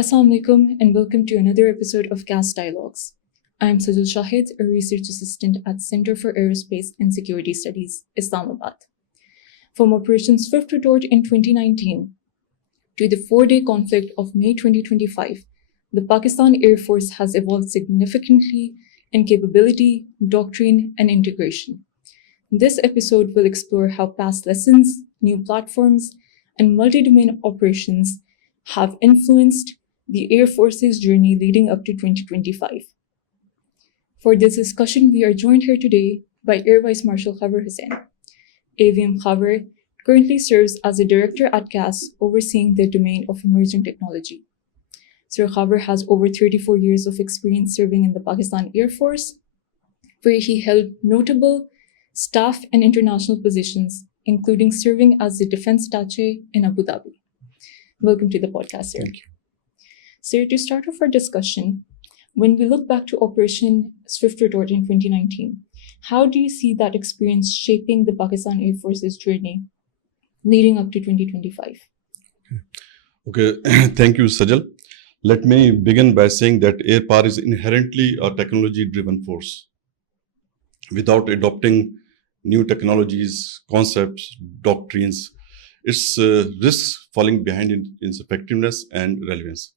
Assalamu alaikum and welcome to another episode of CASS Dialogues. I am Sajal Shahid, a research assistant at Center for Aerospace and Security Studies, Islamabad. From Operation Swift Retort in 2019 to the 4-day conflict of May 2025, the Pakistan Air Force has evolved significantly in capability, doctrine, and integration. This episode will explore how past lessons, new platforms, and multi-domain operations have influenced the Air Force's journey leading up to 2025. For this discussion, we are joined here today by Air Vice Marshal Khawar Hussain. AVM Khawar currently serves as a director at CASS, overseeing the domain of emerging technology. Sir Khawar has over 34 years of experience serving in the Pakistan Air Force, where he held notable staff and international positions, including serving as the defense attaché in Abu Dhabi. Welcome to the podcast, sir. Thank you. Sir, to start off our discussion, when we look back to Operation Swift Retort in 2019, how do you see that experience shaping the Pakistan Air Force's journey leading up to 2025? Okay, thank you, Sajal. Let me begin by saying that air power is inherently a technology-driven force. Without adopting new technologies, concepts, doctrines, its risks falling behind in its effectiveness and relevance.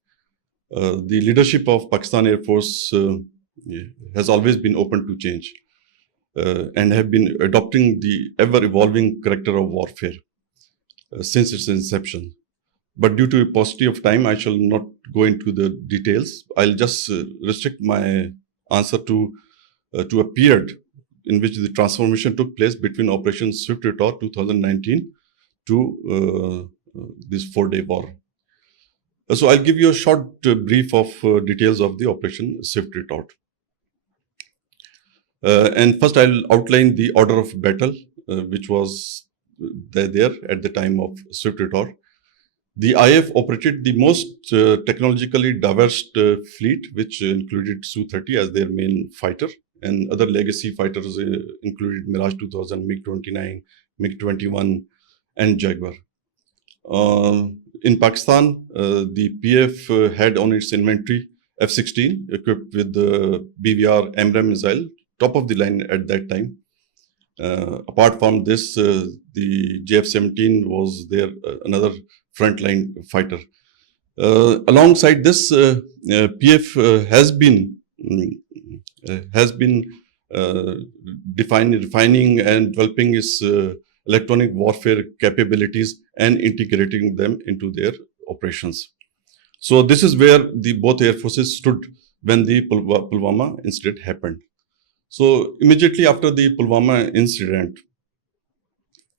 The leadership of Pakistan Air Force has always been open to change and have been adopting the ever-evolving character of warfare since its inception. But due to a paucity of time, I shall not go into the details. I'll just restrict my answer to a period in which the transformation took place between Operation Swift Retort 2019 to this 4-day war. So I'll give you a short brief of details of the Operation Swift Retort. And first I'll outline the order of battle, which was there at the time of Swift Retort. The IF operated the most technologically diverse fleet, which included Su-30 as their main fighter, and other legacy fighters included Mirage 2000, MiG-29, MiG-21, and Jaguar. In Pakistan, the PAF had on its inventory F-16 equipped with the BVR MRAM missile, top of the line at that time. Apart from this, the JF-17 was their another frontline fighter. Alongside this, PF has been refining and developing its electronic warfare capabilities and integrating them into their operations. So this is where both air forces stood when the Pulwama incident happened. So immediately after the Pulwama incident,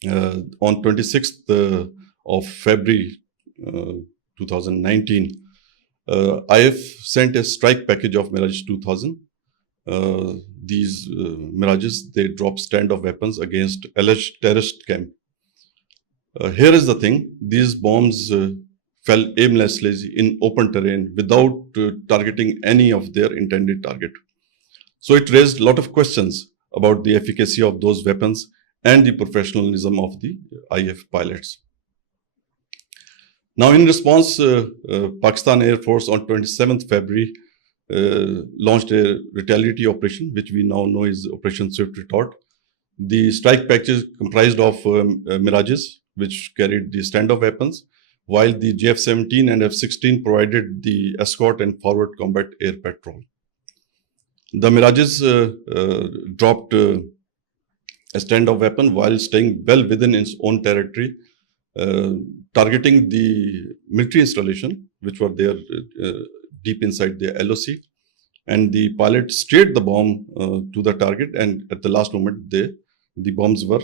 on 26th of February 2019, IF sent a strike package of Mirage 2000. These Mirages, they dropped standoff weapons against alleged terrorist camp. Here is the thing, these bombs fell aimlessly in open terrain without targeting any of their intended target. So it raised a lot of questions about the efficacy of those weapons and the professionalism of the IF pilots. Now, in response, Pakistan Air Force on 27th February launched a retaliatory operation, which we now know is Operation Swift Retort. The strike package comprised of Mirages, which carried the standoff weapons, while the JF-17 and F-16 provided the escort and forward combat air patrol. The Mirages dropped a standoff weapon while staying well within its own territory, targeting the military installation, which were there deep inside the LOC. And the pilot steered the bomb to the target, and at the last moment, the bombs were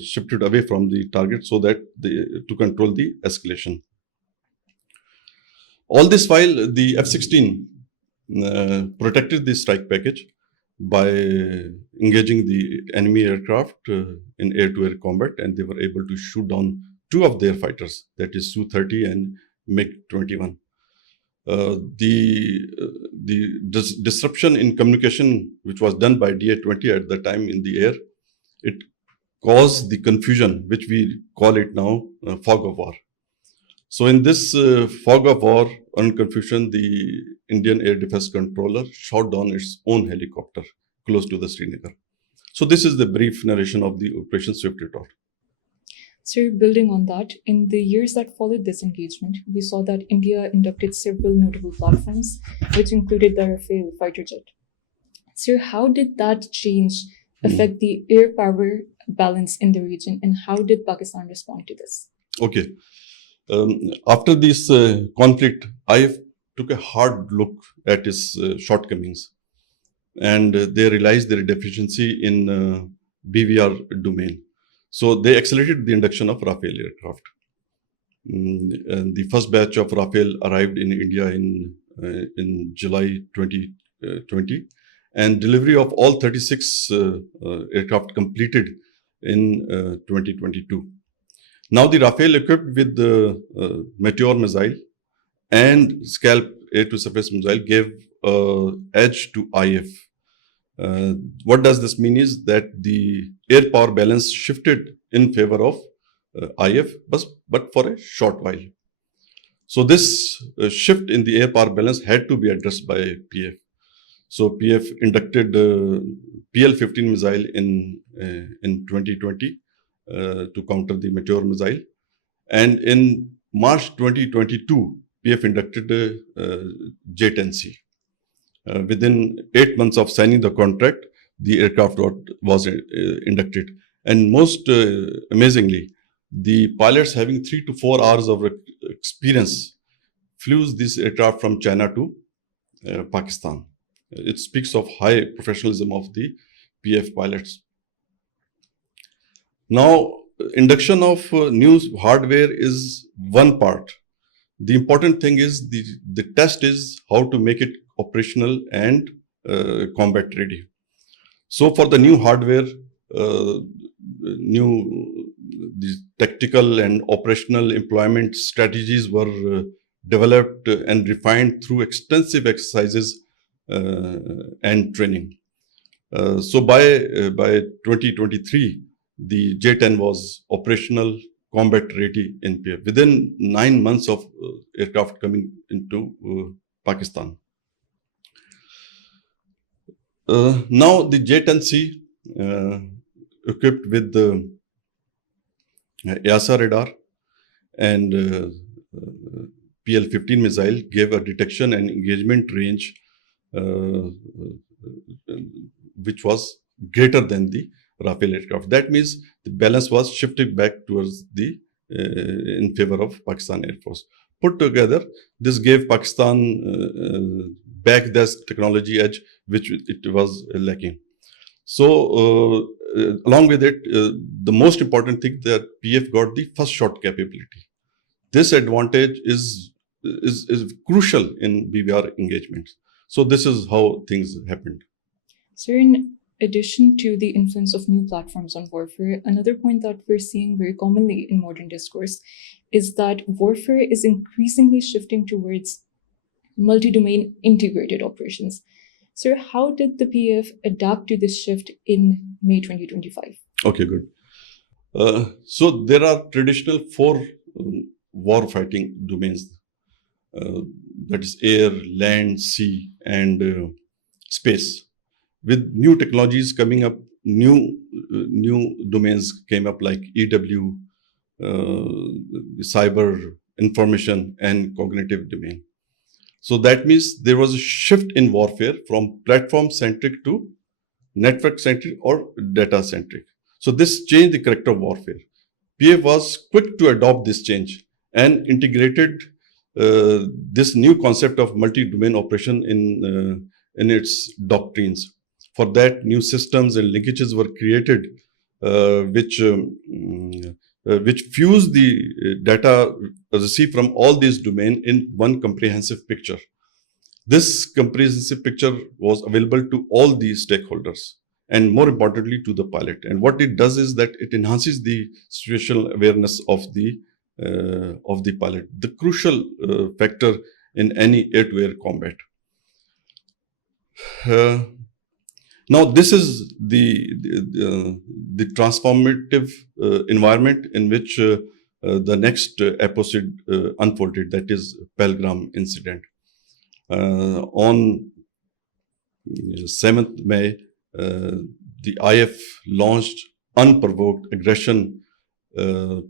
shifted away from the target so that to control the escalation. All this while, the F-16 protected the strike package by engaging the enemy aircraft in air-to-air combat, and they were able to shoot down 2 of their fighters, that is Su-30 and MiG-21. The disruption in communication, which was done by DA-20 at the time in the air, it caused the confusion, which we call it now fog of war. So in this fog of war and confusion, the Indian Air Defense Controller shot down its own helicopter close to the Srinagar. So this is the brief narration of the Operation Swift Retort. So, building on that, in the years that followed this engagement, we saw that India inducted several notable platforms, which included the Rafale fighter jet. So, how did that change affect the air power balance in the region, and how did Pakistan respond to this? Okay. After this conflict, I took a hard look at its shortcomings, and they realized their deficiency in BVR domain. So they accelerated the induction of Rafale aircraft. And the first batch of Rafale arrived in India in July 2020, and delivery of all 36 aircraft completed in 2022. Now the Rafale equipped with the Meteor missile and Scalp air-to-surface missile gave edge to IF. What does this mean is that the air power balance shifted in favor of IF, but for a short while. So this shift in the air power balance had to be addressed by PF. So PF inducted PL-15 missile in 2020 to counter the Meteor missile, and in March 2022, PF inducted J-10C. Within 8 months of signing the contract, the aircraft was inducted. And most amazingly, the pilots having 3 to 4 hours of experience flew this aircraft from China to Pakistan. It speaks of high professionalism of the PF pilots. Now, induction of new hardware is one part. The important thing is the test is how to make it operational and combat ready. So for the new hardware, the tactical and operational employment strategies were developed and refined through extensive exercises and training. So by 2023, the J-10 was operational, combat ready in PF within 9 months of aircraft coming into Pakistan. Now the J-10C equipped with the EASA radar and PL-15 missile gave a detection and engagement range which was greater than the Rafale aircraft. That means the balance was shifted back towards the in favor of Pakistan Air Force. Put together, this gave Pakistan back this technology edge which it was lacking. So along with it, the most important thing that PF got the first shot capability. This advantage is crucial in BVR engagements. So this is how things happened. So in addition to the influence of new platforms on warfare, another point that we're seeing very commonly in modern discourse is that warfare is increasingly shifting towards multi-domain integrated operations. So how did the PF adapt to this shift in May 2025? Okay, good. So there are traditional 4 war fighting domains. That is air, land, sea, and space. With new technologies coming up, new domains came up like EW, cyber, information, and cognitive domain. So that means there was a shift in warfare from platform-centric to network-centric or data-centric. So this changed the character of warfare. PF was quick to adopt this change and integrated this new concept of multi-domain operation in its doctrines. For that, new systems and linkages were created, which fuse the data received from all these domains in one comprehensive picture. This comprehensive picture was available to all these stakeholders, and more importantly to the pilot. And what it does is that it enhances the situational awareness of the pilot, the crucial factor in any air-to-air combat. Now, this is the transformative environment in which the next episode unfolded, that is Pelgram incident. On 7th May, the IF launched unprovoked aggression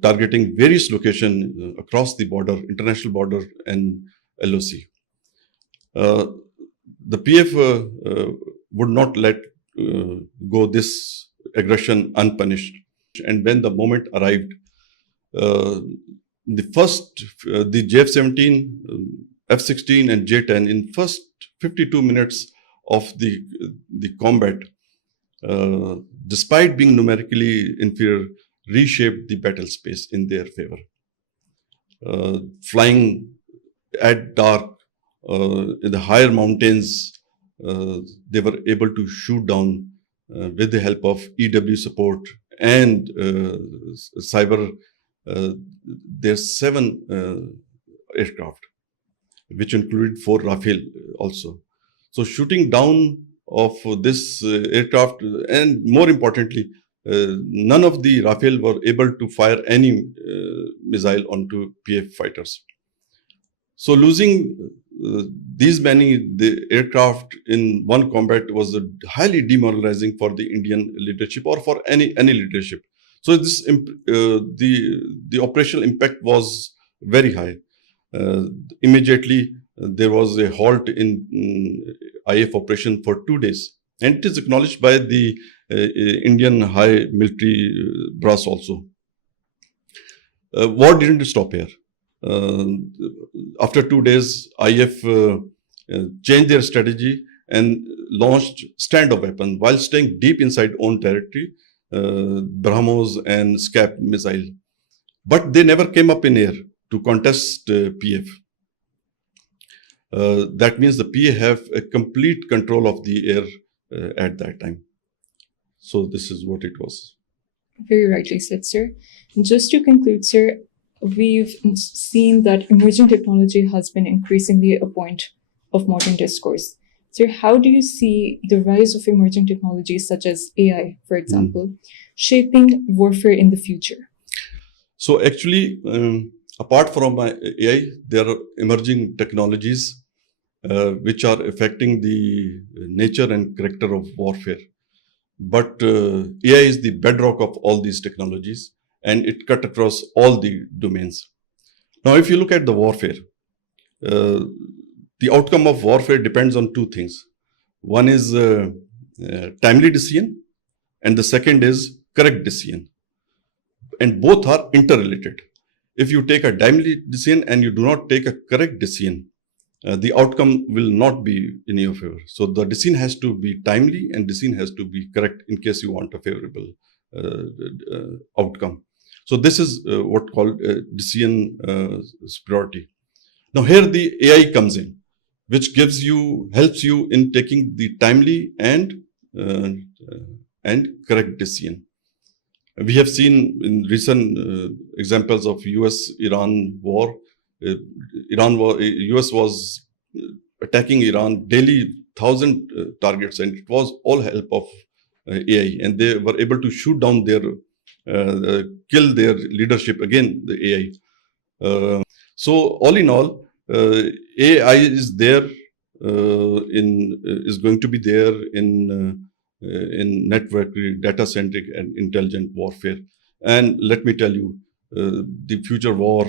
targeting various locations across the border, international border and LOC. The PF would not let go this aggression unpunished. And when the moment arrived, the JF-17, F-16 and J-10 in first 52 minutes of the combat, despite being numerically inferior, reshaped the battle space in their favor. Flying at dark in the higher mountains, they were able to shoot down with the help of EW support and cyber. There's 7 aircraft, which included 4 Rafale also. So shooting down of this aircraft, and more importantly, none of the Rafale were able to fire any missile onto PF fighters. So losing these many aircraft in one combat was highly demoralizing for the Indian leadership or for any leadership. So this the operational impact was very high. Immediately there was a halt in IF operation for 2 days, and it is acknowledged by the Indian high military brass also. War didn't stop here. After 2 days, IF changed their strategy and launched stand-off weapons while staying deep inside own territory, BrahMos and SCAP missile. But they never came up in air to contest PF. That means the PA have a complete control of the air at that time. So this is what it was. Very rightly said, sir. Just to conclude, sir, we've seen that emerging technology has been increasingly a point of modern discourse. Sir, how do you see the rise of emerging technologies such as AI, for example, shaping warfare in the future? So actually, apart from AI, there are emerging technologies which are affecting the nature and character of warfare. But AI is the bedrock of all these technologies, and it cut across all the domains. Now, if you look at the warfare, the outcome of warfare depends on 2 things. One is timely decision, and the second is correct decision. And both are interrelated. If you take a timely decision and you do not take a correct decision, the outcome will not be in your favor. So the decision has to be timely and decision has to be correct in case you want a favorable outcome. So this is what called decision superiority. Now here the AI comes in, which helps you in taking the timely and correct decision. We have seen in recent examples of US-Iran war. US was attacking Iran daily, 1,000 targets, and it was all help of AI, and they were able to shoot down kill their leadership, again the AI. So all in all, AI is there is going to be there in network, data centric and intelligent warfare. And let me tell you, the future war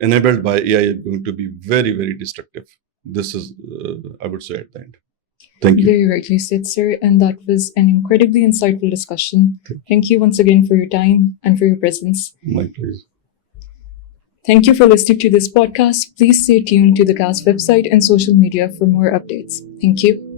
enabled by AI is going to be very, very destructive. This is, I would say, at the end. Thank you. Very rightly said, sir. And that was an incredibly insightful discussion. Thank you once again for your time and for your presence. My pleasure. Thank you for listening to this podcast. Please stay tuned to the CASS website and social media for more updates. Thank you.